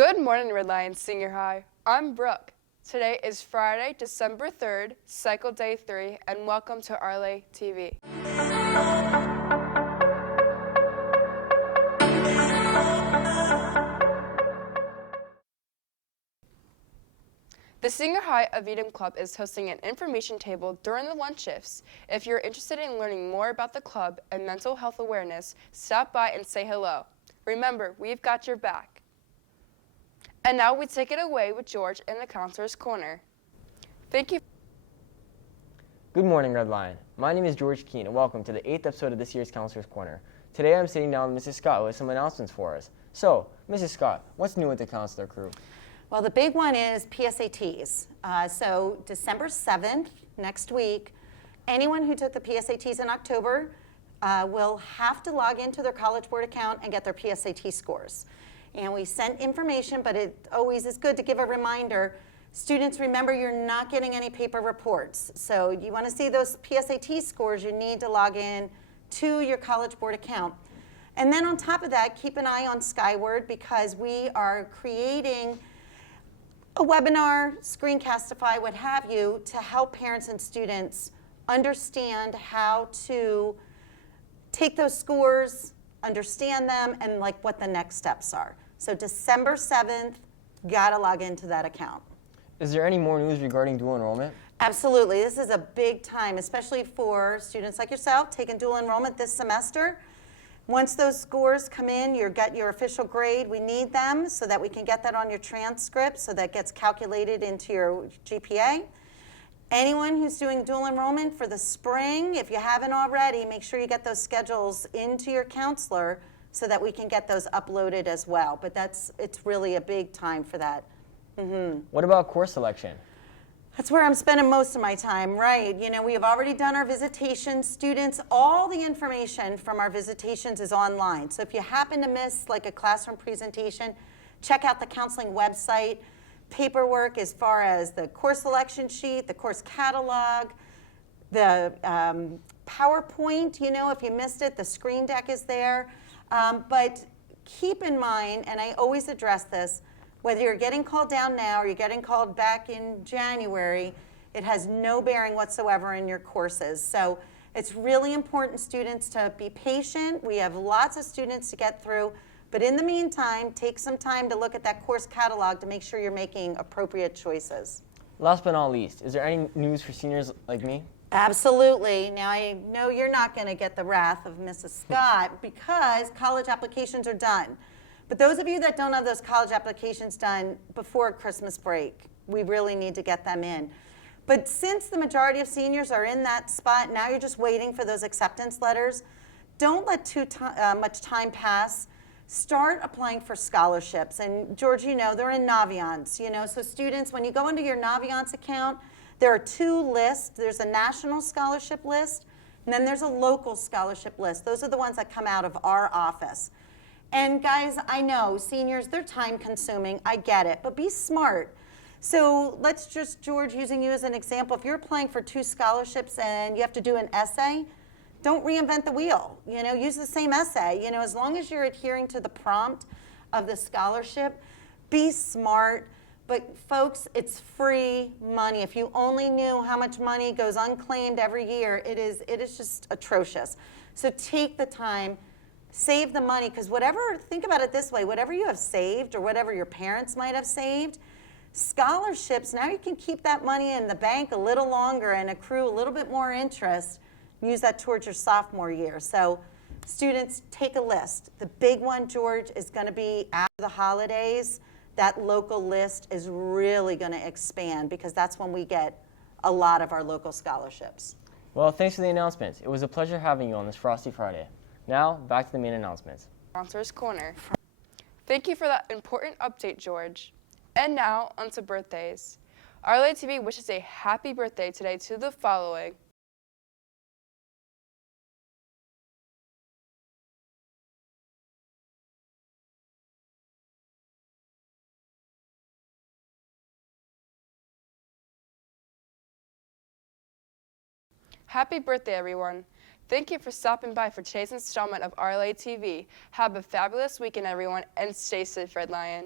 Good morning, Red Lion Senior High. I'm Brooke. Today is Friday, December 3rd, Cycle Day 3, and welcome to RLA TV. The Senior High of Edom Club is hosting an information table during the lunch shifts. If you're interested in learning more about the club and mental health awareness, stop by and say hello. Remember, we've got your back. And now we take it away with George in the Counselor's Corner. Thank you. Good morning, Red Lion. My name is George Keene, and welcome to the 8th episode of this year's Counselor's Corner. Today I'm sitting down with Mrs. Scott with some announcements for us. So, Mrs. Scott, what's new with the Counselor crew? Well, the big one is PSATs. So December 7th, next week, anyone who took the PSATs in October will have to log into their College Board account and get their PSAT scores. And we sent information, but it always is good to give a reminder. Students, remember you're not getting any paper reports. So you want to see those PSAT scores, you need to log in to your College Board account. And then on top of that, keep an eye on Skyward because we are creating a webinar, Screencastify, what have you, to help parents and students understand how to take those scores, understand them, and like what the next steps are. So December 7th, gotta log into that account. Is there any more news regarding dual enrollment? Absolutely, this is a big time, especially for students like yourself taking dual enrollment this semester. Once those scores come in, you get your official grade. We need them so that we can get that on your transcript so that gets calculated into your GPA. Anyone who's doing dual enrollment for the spring, if you haven't already, make sure you get those schedules into your counselor so that we can get those uploaded as well. But it's really a big time for that. What about course selection? That's where I'm spending most of my time, right? You know, we have already done our visitations. Students, all the information from our visitations is online. So if you happen to miss like a classroom presentation, check out the counseling website. Paperwork as far as the course selection sheet, the course catalog, the PowerPoint, you know, if you missed it, the screen deck is there. But keep in mind, and I always address this, whether you're getting called down now or you're getting called back in January, it has no bearing whatsoever in your courses. So it's really important, students, to be patient. We have lots of students to get through. But in the meantime, take some time to look at that course catalog to make sure you're making appropriate choices. Last but not least, is there any news for seniors like me? Absolutely. Now, I know you're not going to get the wrath of Mrs. Scott because college applications are done. But those of you that don't have those college applications done before Christmas break, we really need to get them in. But since the majority of seniors are in that spot, now you're just waiting for those acceptance letters. Don't let too much time pass. Start applying for scholarships. And George, you know, they're in Naviance, you know. So students, when you go into your Naviance account, there are two lists. There's a national scholarship list, and then there's a local scholarship list. Those are the ones that come out of our office. And guys, I know, seniors, they're time consuming, I get it, but be smart. So let's just, George, using you as an example, if you're applying for 2 scholarships and you have to do an essay, don't reinvent the wheel. You know, use the same essay. You know, as long as you're adhering to the prompt of the scholarship, be smart. But folks, it's free money. If you only knew how much money goes unclaimed every year, it is just atrocious. So take the time. Save the money, because think about it this way, whatever you have saved or whatever your parents might have saved, scholarships, now you can keep that money in the bank a little longer and accrue a little bit more interest, and use that towards your sophomore year. So students, take a list. The big one, George, is going to be after the holidays. That local list is really going to expand because that's when we get a lot of our local scholarships. Well, thanks for the announcements. It was a pleasure having you on this Frosty Friday. Now, back to the main announcements. Counselor's Corner. Thank you for that important update, George. And now, on to birthdays. RLA TV wishes a happy birthday today to the following. Happy birthday, everyone. Thank you for stopping by for today's installment of RLA TV. Have a fabulous weekend, everyone, and stay safe, Red Lion.